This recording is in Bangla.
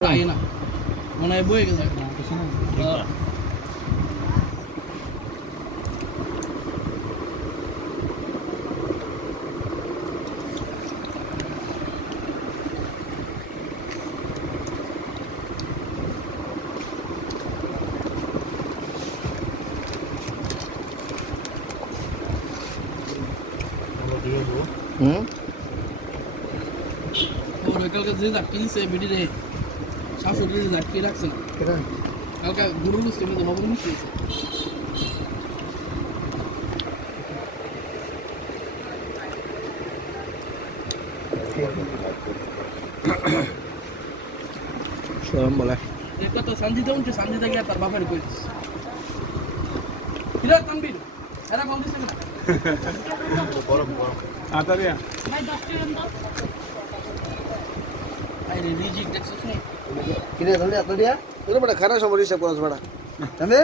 তাই না মনে হয় বয়ে গেছে কালকে যে জাটকি দিচ্ছে বেটি রে শাশুড়ি জাটকি রাখছে না কালকে গরুর বুঝতে কিন্তু লবণ মিশিয়ে সরম বলে দেখো তো সঞ্জিতা উঠছে সঞ্জিতা গিয়ে তার বাপের কই দিচ্ছে কিরা তানবির এরা কল দিছে না গরম আতারিয়া ভাই 10 টাকা দাও আরে রিজিক দেখছস না কিনে ধরে এত দিয়া তোর বড় খানা সময় হিসাব করছ বড় তাহলে